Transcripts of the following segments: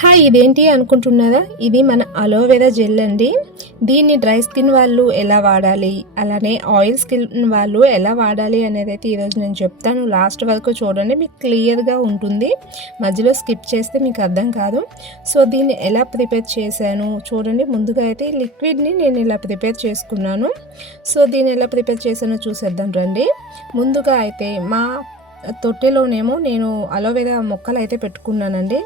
Hi, ఇదేంటి అనుకుంటున్నారా? ఇది మన అలోవెరా జెల్ అండి. దీన్ని డ్రై స్కిన్ వాళ్ళు ఎలా వాడాలి, అలానే ఆయిల్ స్కిన్ వాళ్ళు ఎలా వాడాలి అనేది అయితే ఈరోజు నేను చెప్తాను. లాస్ట్ వరకు చూడండి, మీకు క్లియర్గా ఉంటుంది. మధ్యలో స్కిప్ చేస్తే మీకు అర్థం కాదు. సో దీన్ని ఎలా ప్రిపేర్ చేశాను చూడండి. ముందుగా అయితే లిక్విడ్ని నేను ఇలా ప్రిపేర్ చేసుకున్నాను. సో దీన్ని ఎలా ప్రిపేర్ చేశానో చూసేద్దాం రండి. ముందుగా అయితే మా తొట్టెలోనేమో నేను అలోవెరా మొక్కలు అయితే పెట్టుకున్నానండి.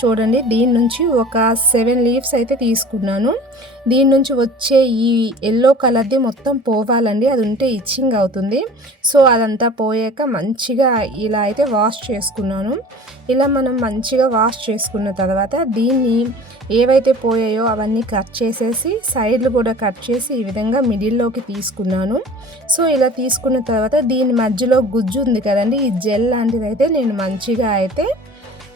చూడండి, దీని నుంచి ఒక 7 లీవ్స్ అయితే తీసుకున్నాను. దీని నుంచి వచ్చే ఈ ఎల్లో కలర్ది మొత్తం పోవాలండి, అది ఉంటే ఇచ్చింగ్ అవుతుంది. సో అదంతా పోయాక మంచిగా ఇలా అయితే వాష్ చేసుకున్నాను. ఇలా మనం మంచిగా వాష్ చేసుకున్న తర్వాత దీన్ని ఏవైతే పోయాయో అవన్నీ కట్ చేసేసి సైడ్లు కూడా కట్ చేసి ఈ విధంగా మిడిల్లోకి తీసుకున్నాను. సో ఇలా తీసుకున్న తర్వాత దీని మధ్యలో గుజ్జు ఉంది కదండి, ఈ జెల్ లాంటిది అయితే నేను మంచిగా అయితే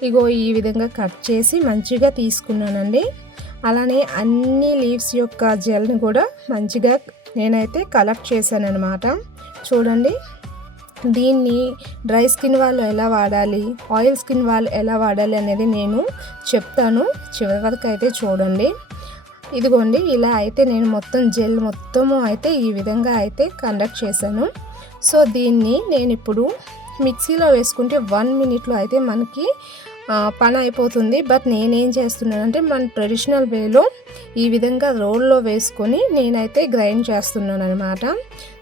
ఇగో ఈ విధంగా కట్ చేసి మంచిగా తీసుకున్నానండి. అలానే అన్ని లీవ్స్ యొక్క జెల్ని కూడా మంచిగా నేనైతే కలెక్ట్ చేశాను అనమాట. చూడండి, దీన్ని డ్రై స్కిన్ వాళ్ళు ఎలా వాడాలి, ఆయిల్ స్కిన్ వాళ్ళు ఎలా వాడాలి అనేది నేను చెప్తాను. చివరి వరకు అయితే చూడండి. ఇదిగోండి, ఇలా అయితే నేను మొత్తం జెల్ మొత్తము అయితే ఈ విధంగా అయితే కండక్ట్ చేశాను. సో దీన్ని నేను ఇప్పుడు మిక్సీలో వేసుకుంటే 1 మినిట్లో అయితే మనకి పని అయిపోతుంది. బట్ నేనేం చేస్తున్నానంటే మన ట్రెడిషనల్ వేలో ఈ విధంగా రోల్లో వేసుకొని నేనైతే గ్రైండ్ చేస్తున్నాను అనమాట.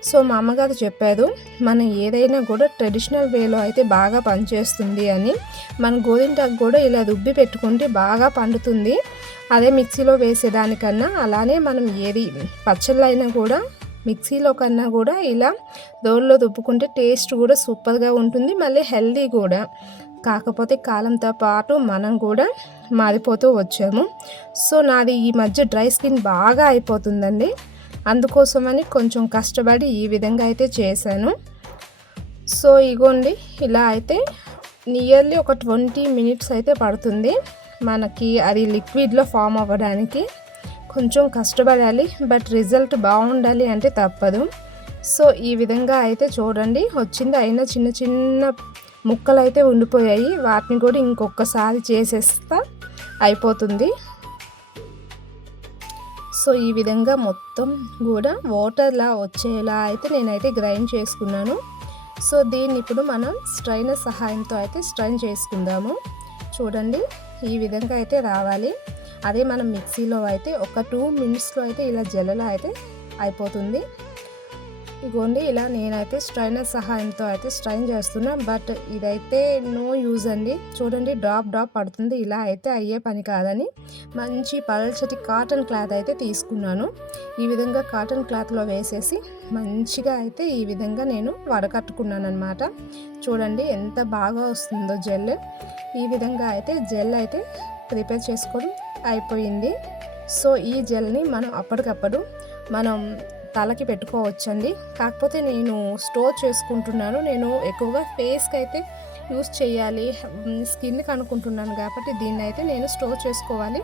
సో మా అమ్మగారు చెప్పారు, మనం ఏదైనా కూడా ట్రెడిషనల్ వేలో అయితే బాగా పనిచేస్తుంది అని. మన గోరింటాకు కూడా ఇలా రుబ్బి పెట్టుకుంటే బాగా పండుతుంది, అదే మిక్సీలో వేసేదానికన్నా. అలానే మనం ఏది పచ్చళ్ళు అయినా కూడా మిక్సీలో కన్నా కూడా ఇలా రోల్లో రుబ్బుకుంటే టేస్ట్ కూడా సూపర్గా ఉంటుంది, మళ్ళీ హెల్దీ కూడా. కాకపోతే కాలంతో పాటు మనం కూడా మారిపోతూ వచ్చాము. సో నాది ఈ మధ్య డ్రై స్కిన్ బాగా అయిపోతుందండి, అందుకోసమని కొంచెం కష్టపడి ఈ విధంగా అయితే చేశాను. సో ఇగోండి, ఇలా అయితే నియర్లీ ఒక 20 మినిట్స్ అయితే పడుతుంది మనకి అది లిక్విడ్లో ఫామ్ అవ్వడానికి. కొంచెం కష్టపడాలి, బట్ రిజల్ట్ బాగుండాలి అంటే తప్పదు. సో ఈ విధంగా అయితే చూడండి వచ్చింది. అయినా చిన్న చిన్న ముక్కలు అయితే ఉండిపోయాయి, వాటిని కూడా ఇంకొకసారి చేసేస్తా అయిపోతుంది. సో ఈ విధంగా మొత్తం కూడా వాటర్లా వచ్చేలా అయితే నేనైతే గ్రైండ్ చేసుకున్నాను. సో దీన్ని ఇప్పుడు మనం స్ట్రైనర్ సహాయంతో అయితే స్ట్రైన్ చేసుకుందాము. చూడండి, ఈ విధంగా అయితే రావాలి. అదే మనం మిక్సీలో అయితే ఒక 2 మినిట్స్లో అయితే ఇలా జల్లలా అయితే అయిపోతుంది. ఇగోండి, ఇలా నేనైతే స్ట్రైనర్ సహాయంతో అయితే స్ట్రైన్ చేస్తున్నా. బట్ ఇదైతే నో యూజ్ అండి. చూడండి, డ్రాప్ పడుతుంది. ఇలా అయితే అయ్యే పని కాదని మంచి పల్చటి కాటన్ క్లాత్ అయితే తీసుకున్నాను. ఈ విధంగా కాటన్ క్లాత్లో వేసేసి మంచిగా అయితే ఈ విధంగా నేను వడకట్టుకున్నాను అనమాట. చూడండి ఎంత బాగా వస్తుందో జెల్. ఈ విధంగా అయితే జెల్ అయితే ప్రిపేర్ చేసుకోవడం అయిపోయింది. సో ఈ జెల్ని మనం అప్పటికప్పుడు మనం తలకి పెట్టుకోవచ్చండి. కాకపోతే నేను స్టోర్ చేసుకుంటున్నాను. నేను ఎక్కువగా ఫేస్కి అయితే యూస్ చేయాలి, స్కిన్కి అనుకుంటున్నాను కాబట్టి దీన్ని అయితే నేను స్టోర్ చేసుకోవాలి.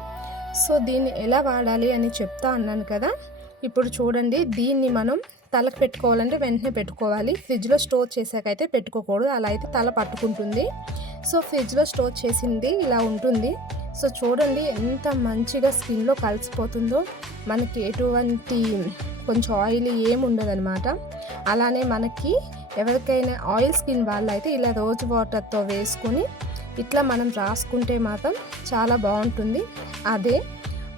సో దీన్ని ఎలా వాడాలి అని చెప్తా అన్నాను కదా. ఇప్పుడు చూడండి, దీన్ని మనం తలకు పెట్టుకోవాలంటే వెంటనే పెట్టుకోవాలి. ఫ్రిడ్జ్లో స్టోర్ చేసాకైతే పెట్టుకోకూడదు, అలా అయితే తల పట్టుకుంటుంది. సో ఫ్రిడ్జ్లో స్టోర్ చేసింది ఇలా ఉంటుంది. సో చూడండి ఎంత మంచిగా స్కిన్లో కలిసిపోతుందో, మనకి ఎటువంటి కొంచెం ఆయిల్ ఏముండదనమాట. అలానే మనకి ఎవరికైనా ఆయిల్ స్కిన్ వాళ్ళైతే ఇలా రోజ్ వాటర్తో వేసుకొని ఇట్లా మనం రాసుకుంటే మాత్రం చాలా బాగుంటుంది. అదే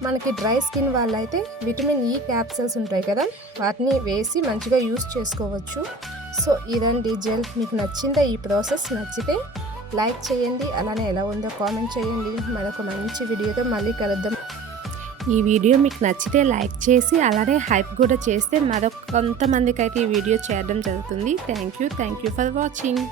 మనకి డ్రై స్కిన్ వాళ్ళైతే విటమిన్ ఈ క్యాప్సూల్స్ ఉంటాయి కదా, వాటిని వేసి మంచిగా యూస్ చేసుకోవచ్చు. సో ఇదండి జెల్. మీకు నచ్చిందా ఈ ప్రాసెస్? నచ్చితే లైక్ చేయండి, అలానే ఎలా ఉందో కామెంట్ చేయండి. మరొక మంచి వీడియోతో మళ్ళీ కలుద్దాం. ఈ వీడియో మీకు నచ్చితే లైక్ చేసి అలానే హైప్ కూడా చేస్తే మరొక కొంతమందికి అయితే ఈ వీడియో చేయడం జరుగుతుంది. Thank you for watching.